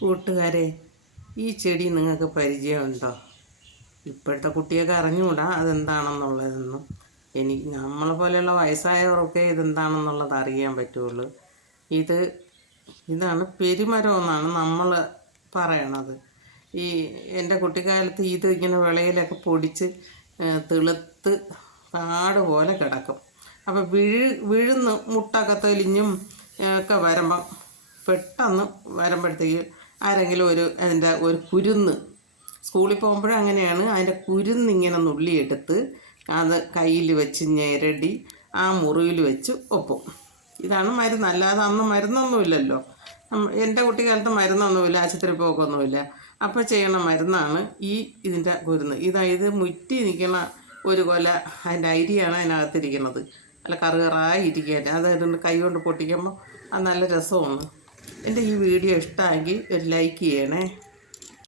കൂട്ടുകാരെ ഈ ചെടി നിങ്ങൾക്ക് പരിചയമുണ്ടോ? ഇപ്പോഴത്തെ കുട്ടിയൊക്കെ അറിഞ്ഞുകൂടാ അതെന്താണെന്നുള്ളതെന്നും. എനിക്ക് നമ്മളെ പോലെയുള്ള വയസ്സായവർക്കേ ഇതെന്താണെന്നുള്ളത് അറിയാൻ പറ്റുള്ളൂ. ഇത് ഇതാണ് പെരുമരം എന്നാണ് നമ്മൾ പറയണത്. ഈ എന്റെ കുട്ടിക്കാലത്ത് ഇത് ഇങ്ങനെ വിളയിലൊക്കെ പൊടിച്ച് തെളുത്ത് കാട് പോലെ കിടക്കും. അപ്പോൾ വിഴു വിഴുന്ന് മുട്ടൊക്കെ തെളിഞ്ഞും ഒക്കെ വരുമ്പം പെട്ടെന്ന് വരുമ്പോഴത്തേക്ക് ആരെങ്കിലും ഒരു അതിന്റെ ഒരു കുരുന്ന് സ്കൂളിൽ പോകുമ്പോഴും അങ്ങനെയാണ്. അതിന്റെ കുരുന്നിങ്ങനെ നുള്ളിയെടുത്ത് അത് കയ്യിൽ വെച്ച് ഞെരടി ആ മുറിവിൽ വെച്ച് ഒപ്പും. ഇതാണ് മരുന്ന്. അല്ലാതെ അന്ന് മരുന്നൊന്നുമില്ലല്ലോ എന്റെ കുട്ടിക്കാലത്ത് മരുന്നൊന്നുമില്ല ആശുപത്രി പോക്കൊന്നുമില്ല അപ്പോൾ ചെയ്യണ മരുന്നാണ് ഈ ഇതിന്റെ കുരുന്ന്. ഇതായത് മുറ്റി നിൽക്കണ ഒരു കൊല അതിന്റെ അരിയാണ് അതിനകത്തിരിക്കുന്നത്. നല്ല കറുകറായി ഇരിക്കുകയല്ലേ അതായത് കൈ കൊണ്ട് പൊട്ടിക്കുമ്പോൾ അത് നല്ല രസമാണ്. എന്റെ ഈ വീഡിയോ ഇഷ്ടമെങ്കിൽ ഒരു ലൈക്ക് ചെയ്യണേ.